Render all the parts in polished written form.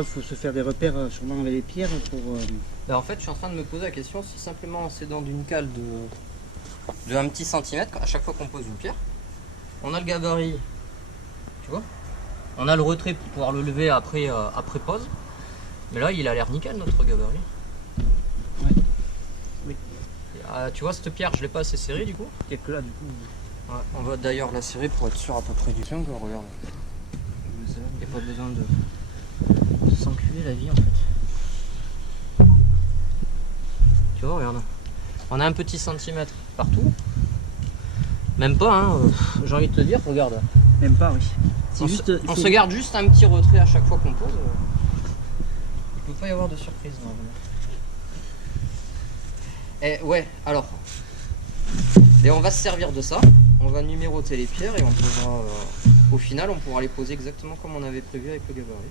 il faut se faire des repères sûrement avec les pierres pour... Bah en fait, je suis en train de me poser la question si simplement en s'aidant d'une cale de un petit centimètre, à chaque fois qu'on pose une pierre, on a le gabarit, tu vois, on a le retrait pour pouvoir le lever après, après pose, mais là il a l'air nickel notre gabarit. Ouais. Oui. Et, tu vois cette pierre, je l'ai pas assez serrée du coup. Il n'y a que là du coup. Ouais, on va d'ailleurs la serrer pour être sûr à peu près du tien, regarde. Il n'y a pas besoin de s'enculer la vie en fait. Tu vois, regarde. On a un petit centimètre partout. Même pas, hein. J'ai envie de te dire, regarde. Même pas, oui. On se garde juste un petit retrait à chaque fois qu'on pose. Il peut pas y avoir de surprise normalement. Et ouais, alors. Et on va se servir de ça. On va numéroter les pierres et on posera. Au final, on pourra les poser exactement comme on avait prévu avec le gabarit.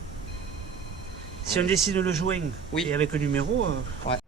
Si on décide le joint et avec le numéro... Ouais.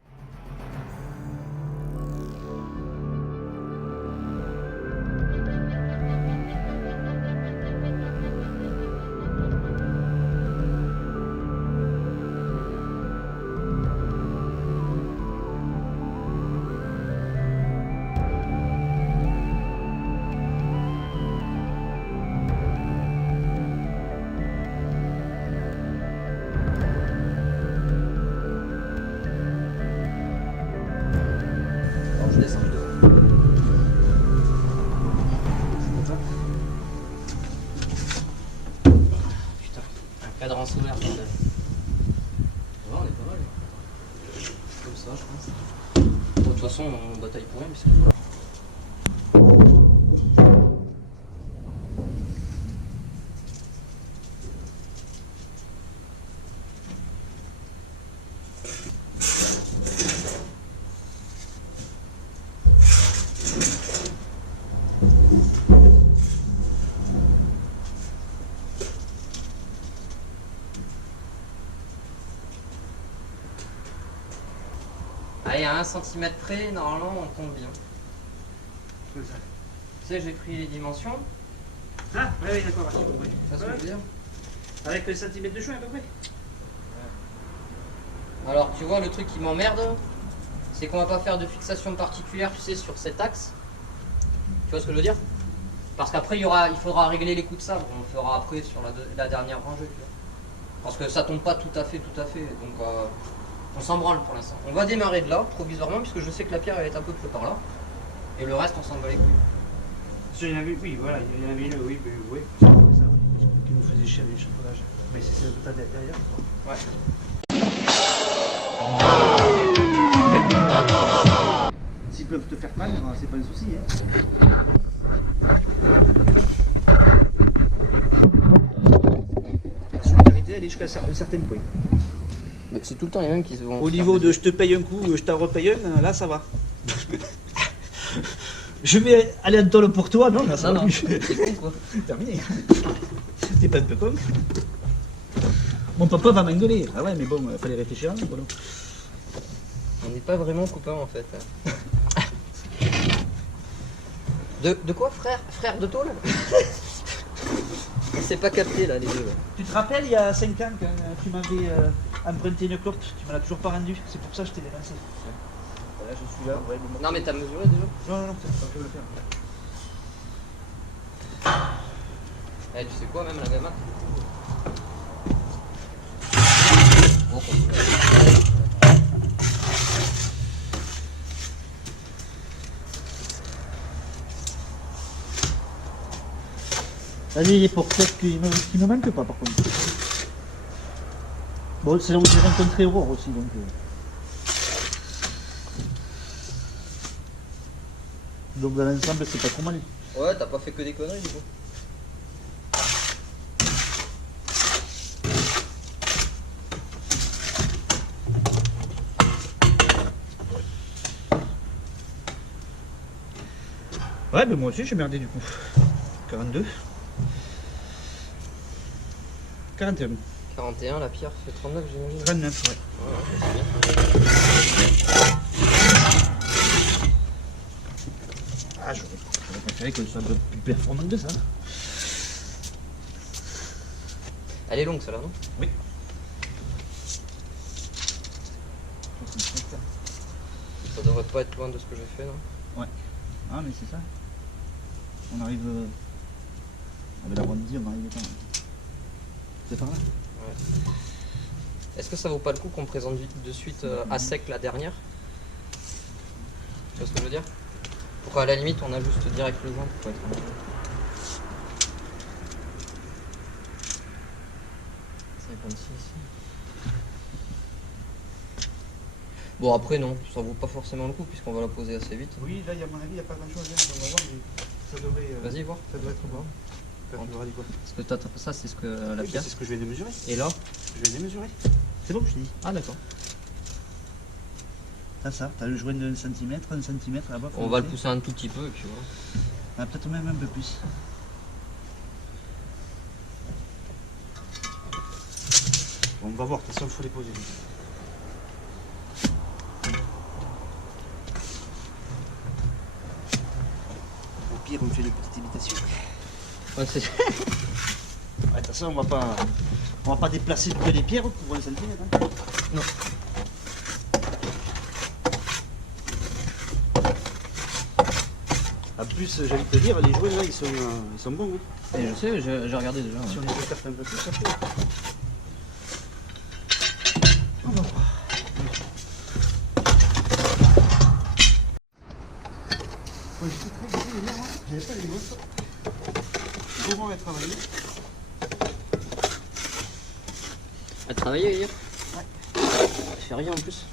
Je descends le dos. Putain, un cadran ouvert. Ouais, on est pas mal. Comme ça, je pense. Bon, de toute façon, on bataille pour rien, puisque voilà. Allez, à 1 cm près, normalement, on tombe bien. Tu sais, j'ai pris les dimensions. Ah, oui, d'accord. Tu vois ce que je veux dire? Avec le centimètre de joint à peu près. Alors, tu vois, le truc qui m'emmerde, c'est qu'on va pas faire de fixation particulière, tu sais, sur cet axe. Tu vois ce que je veux dire? Parce qu'après, il faudra régler les coups de sabre. On le fera après sur la dernière rangée. Tu vois. Parce que ça tombe pas tout à fait. Donc, on s'en branle pour l'instant. On va démarrer de là, provisoirement, puisque je sais que la pierre elle est à peu près par là. Et le reste, on s'en bat les couilles. Il y en avait, oui, voilà, il y en avait une, oui, oui. C'est ça, oui. Qui nous faisait chier avec l'échafaudage. Mais c'est le total derrière. Ouais. S'ils peuvent te faire mal, c'est pas un souci. Hein. La solidarité, elle est jusqu'à un certain point. Mais c'est tout le temps les mêmes qui se vont. Au niveau de je te paye un coup, je t'en repaye un, là ça va. Je vais aller en tôle pour toi, non, là ça va. C'est con quoi. Terminé. T'es pas un peu con. Mon papa va m'engueuler. Ah ouais, mais bon, il fallait réfléchir. Voilà. On n'est pas vraiment copains en fait. De quoi, frère? Frère de tôle? On s'est pas capté là, les deux. Là. Tu te rappelles, il y a 5 ans, quand tu m'avais emprunté une clope, tu me l'as toujours pas rendue. C'est pour ça que je t'ai délancé. Voilà, je suis là. Ouais, Non, mais t'as mesuré déjà? Non, je vais le faire. Eh, tu sais quoi, même la gamme. Bon, Allez, pour peut-être qu'il me manque pas par contre. Bon, c'est là où j'ai rencontré Aurore aussi, donc. Donc dans l'ensemble, c'est pas trop mal. Ouais, t'as pas fait que des conneries du coup. Ouais, ben moi aussi j'ai merdé du coup. 42. 41. 41, la pierre fait 39, j'imagine. 39, ouais. Ouais, c'est bien. Ah, j'aurais préféré qu'elle soit un peu plus performante que ça. Elle est longue celle-là, non? Oui. pas être loin de ce que j'ai fait, non? Ah, mais c'est ça. On arrive. Avec la brindille, on arrive pas. C'est par là. Ouais. Est-ce que ça vaut pas le coup qu'on présente de suite à sec la dernière? Tu vois ce que je veux dire? Pour qu'à la limite on ajuste direct le joint pour être en... 56. Bon après non, ça vaut pas forcément le coup puisqu'on va la poser assez vite. Oui, là, à mon avis, il n'y a pas grand chose. On va voir, mais ça devrait. Vas-y voir. Ça devrait être bon. Tu m'auras dit quoi? Parce que toi, ça c'est ce que la Oui, pierre. c'est ce que je viens de mesurer. Et là? Je viens de mesurer. C'est bon, je te dis. Ah d'accord. T'as ça, t'as le joint de 1 cm là-bas. On va le pousser un tout petit peu et puis voilà. Ah, peut-être même un peu plus. On va voir, de toute façon, il faut les poser. Au pire, on fait une petite imitation. Ouais, c'est... Ouais, de toute façon, on va pas déplacer toutes les pierres pour 1 cm. Hein. Non. En plus, j'allais te dire, les joints là, ils sont bons. Hein. Et je sais, j'ai regardé déjà. Si on les écarte un peu plus, ça fait. On va voir. Ouais, j'étais très gros hier, hein. J'avais pas les gosses. Comment on va travailler? Elle travaillait hier? Ouais. Elle fait rien en plus.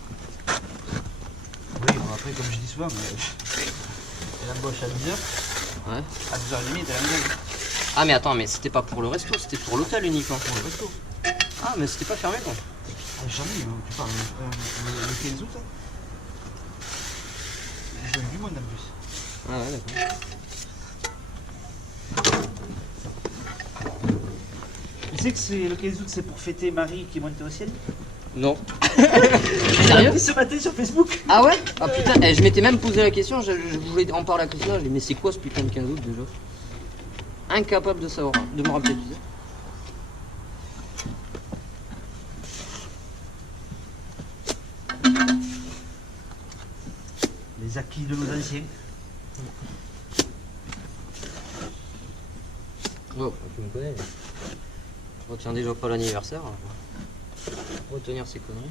Oui, bon, après, comme je dis souvent, elle embauche à 10h. Ouais. À 2h30, elle aime bien. Ah mais attends, mais c'était pas pour le resto, c'était pour l'hôtel uniquement. Pour le resto. Ah mais c'était pas fermé quoi. Ah, j'en ai, hein, tu parles le 15 août. Hein. J'ai eu du monde en plus. Ah ouais d'accord. Tu sais que c'est le 15 août, c'est pour fêter Marie qui est montée au ciel? Non. Sérieux? Sérieux? Ce matin sur Facebook. Ah ouais? Ah putain, eh, je m'étais même posé la question, je voulais en parler à Christina, je dis mais c'est quoi ce putain de 15 août déjà? Incapable de savoir, de me rappeler, tu sais. Les acquis de nos anciens. Oh, tu me connais. Je retiens déjà pas l'anniversaire. Retenir ces conneries.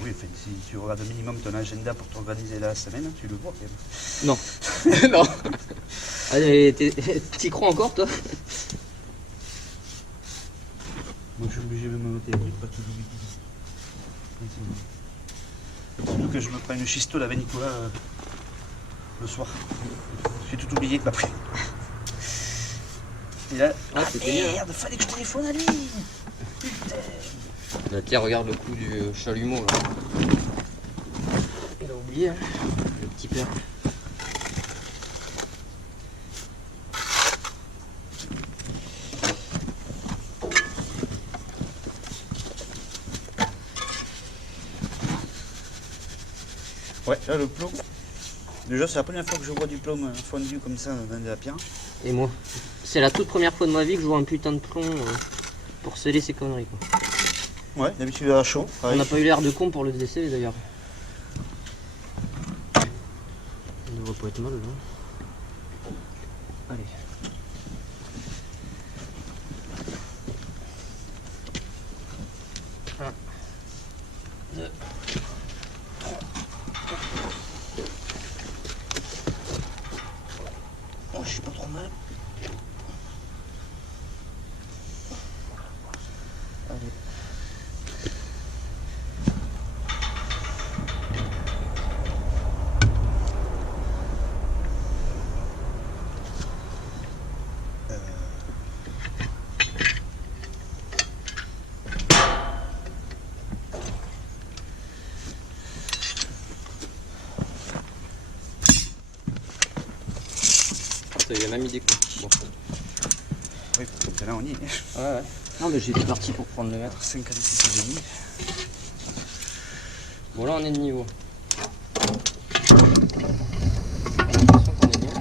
Oui, enfin, si tu regardes au minimum ton agenda pour t'organiser la semaine, tu le vois quand même. Non. Non. Allez, t'y crois encore toi? Moi je suis obligé de me noter les trucs, pas tout oublier. Surtout que je me prends une schistole avec Nicolas le soir. J'ai tout oublié après. Et là, Ah, c'était bien, hein. merde, fallait que je téléphone à lui. Putain. Là, tiens, regarde le coup du chalumeau là. Il a oublié, hein, le petit père. Ouais, là le plomb. Déjà, c'est la première fois que je vois du plomb fondu comme ça dans de la pierre. Et moi, c'est la toute première fois de ma vie que je vois un putain de plomb pour sceller ces conneries quoi. Ouais, d'habitude à chaud. On n'a pas eu l'air de con pour le déceler d'ailleurs. Ça devrait pas être mal là. Allez. Un, deux, trois. Oh, je suis pas trop mal. Allez. Il a même mis des coups. Bon. Oui, donc là on y est. Ouais. Non mais j'étais parti pour prendre le mètre. 5 à 6 et demi. Bon là on est de niveau. J'ai l'impression qu'on est bien.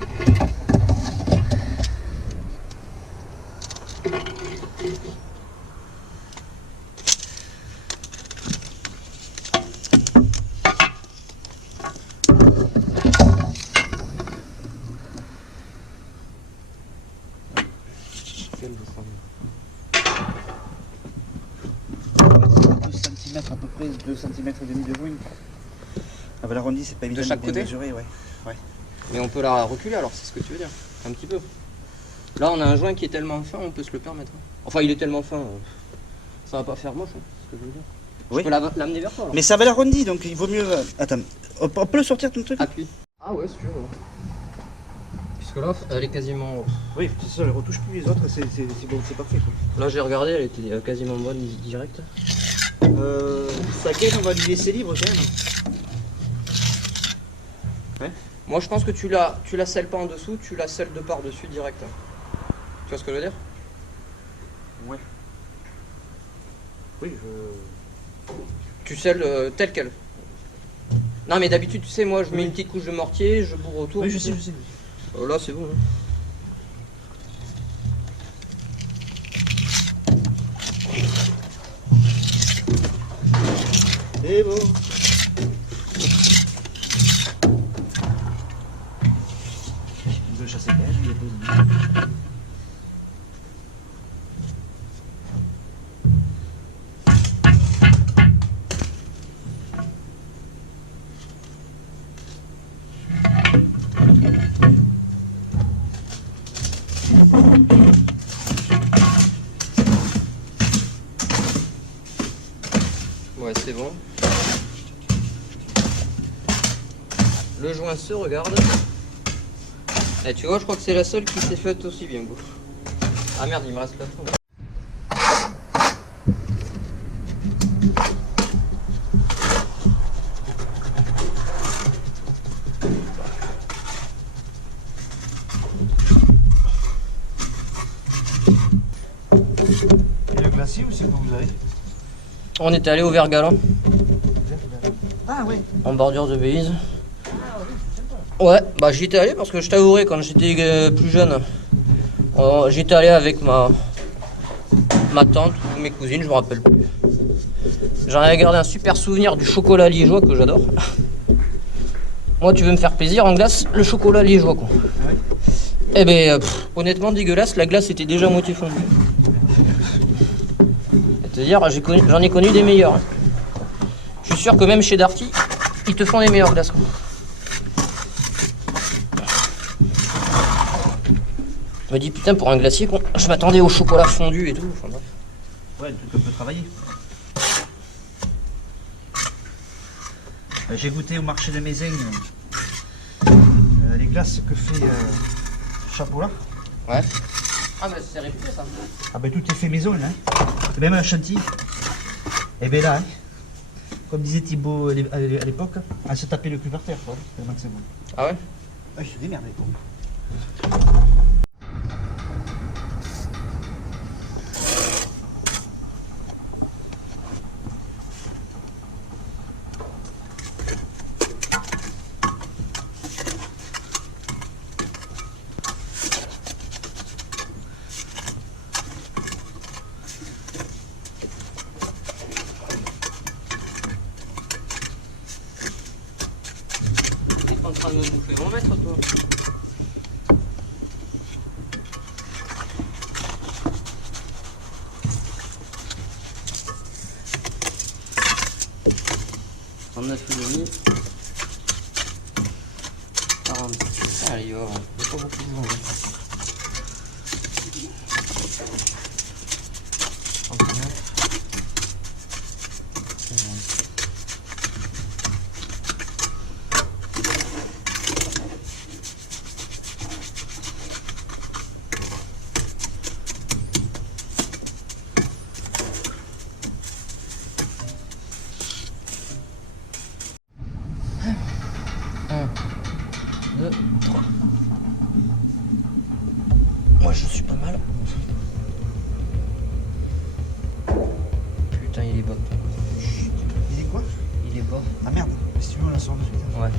cm à peu près, 2 cm et demi de joint. Avec l'arrondi, c'est pas évident chaque bien côté mesurer, ouais. Mais on peut la reculer alors, c'est ce que tu veux dire. Un petit peu. Là, on a un joint qui est tellement fin, on peut se le permettre. Enfin, il est tellement fin, ça va pas faire moche, hein, c'est ce que je veux dire. Oui. Je peux l'amener vers toi alors. Mais ça va l'arrondi, donc il vaut mieux... Attends, on peut le sortir ton truc? Appuie. Ah ouais, si tu veux. Puisque là, elle est quasiment... Oui, c'est ça, elle retouche plus les autres, c'est bon, c'est parfait. Quoi. Là, j'ai regardé, elle était quasiment bonne, direct. Sa gaine, on va lui laisser libre quand même. Ouais. Moi, je pense que tu la scelles pas en dessous, tu la scelles de par-dessus direct. Tu vois ce que je veux dire? Ouais. Oui, Tu scelles tel quel. Non, mais d'habitude, tu sais, moi, je mets une petite couche de mortier, je bourre autour. Oui, je sais. Là, c'est bon. Hein. C'est bon. Il veut chasser bien, il est pas... Ouais, c'est bon. Le joint se regarde. Et tu vois, je crois que c'est la seule qui s'est faite aussi bien. Beau. Ah merde, il me reste la fin. Et le glacier aussi que vous avez? On était allé au Vergalan, Ah oui. en bordure de Belize. Ouais, bah j'y étais allé parce que je t'avouerai, quand j'étais plus jeune, j'étais allé avec ma tante ou mes cousines, je me rappelle plus. J'en avais gardé un super souvenir du chocolat liégeois que j'adore. Moi, tu veux me faire plaisir en glace, le chocolat liégeois quoi. Ah oui. Eh ben, honnêtement dégueulasse, la glace était déjà moitié fondue. C'est-à-dire, j'en ai connu des meilleurs. Hein. Je suis sûr que même chez Darty, ils te font les meilleures glaces. Quoi. Je me dis putain, pour un glacier, je m'attendais au chocolat fondu et tout. Enfin, bref. Ouais, le truc qu'on peut travailler. J'ai goûté au marché de Mézin les glaces que fait Chapeau-là. Ouais. Ah, mais c'est réputé ça. Ah ben tout est fait maison là. Et même un chantilly. Et bien là, hein, comme disait Thibaut à l'époque, à se taper le cul par terre. Quoi. Tellement que c'est bon. Ah ouais. Ah, je suis démerdé quoi. En train de me bouffer mon maître, toi. $39,5. 40. Allez, il n'y a pas beaucoup de monde. 39. 40. Moi je suis pas mal. Putain, il est bas. Il est quoi? Il est bas. Ah merde, si tu veux on la sort de suite. Ouais.